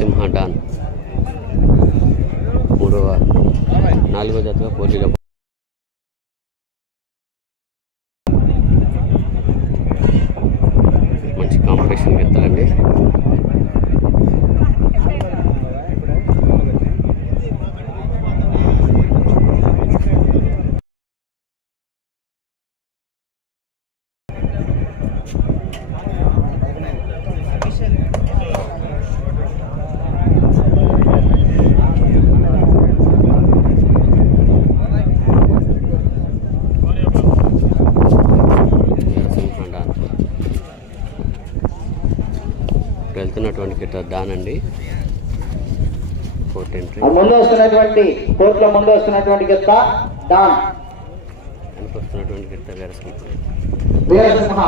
Narasimha don. మూడవ నాలుగో జతగా పోటీలో మంచి కాంపిటీషన్ ఎత్తాలండి వీరసింహ డాన్ ఇప్పుడు వెళ్తున్నటువంటి గిట్ట డాన్ అండి ఎంట్రీ ముందు వస్తున్నటువంటి కోర్టులో ముందు వస్తున్నటువంటి గెత్త డాన్ వెనక వస్తున్నటువంటి గిట్ట వీరసింహ. వీరసింహ.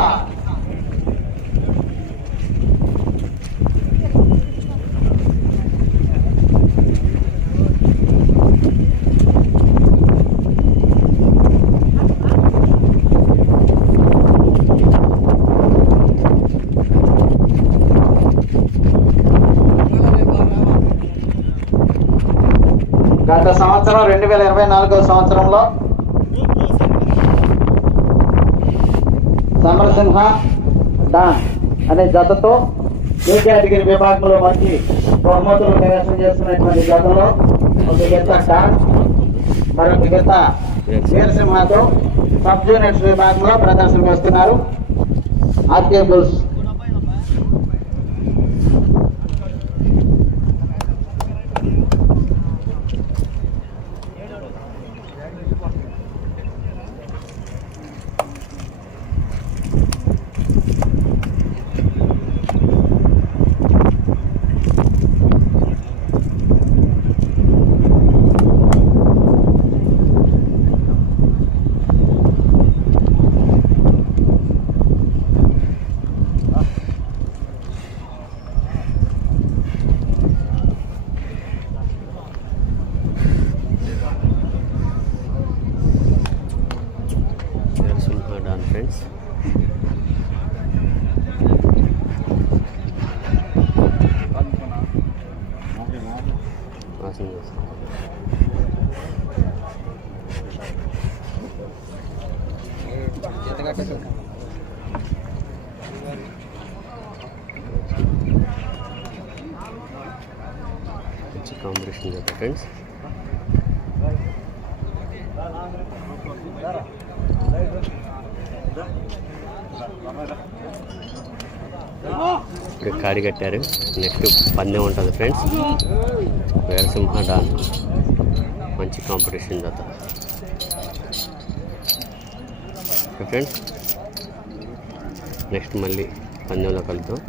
గత సంవత్సరం రెండు వేల ఇరవై నాలుగో సంవత్సరంలో సమరసింహ డాన్ అనే జతతో ఏ కేటగిరీ విభాగంలో మంచి బహుమతులు నిరసన చేస్తున్నటువంటి జతలో ఒక గత డాన్ మరొక గత వీరసింహతో సబ్ జూనియర్స్ విభాగంలో ప్రదర్శనకు వస్తున్నారు. RK Bulls Veerasimha Don friends వాసన చేస్తాం మంచి కాంపిటీషన్ చేద్దాం ఫ్రెండ్స్ ఇప్పుడు కాడి కట్టారు. నెక్స్ట్ పందెం ఉంటుంది ఫ్రెండ్స్. వీరసింహ డాన్ మంచి కాంపిటీషన్ జత ఫ్రెండ్స్. నెక్స్ట్ మళ్ళీ పందెంలో కలుద్దాం.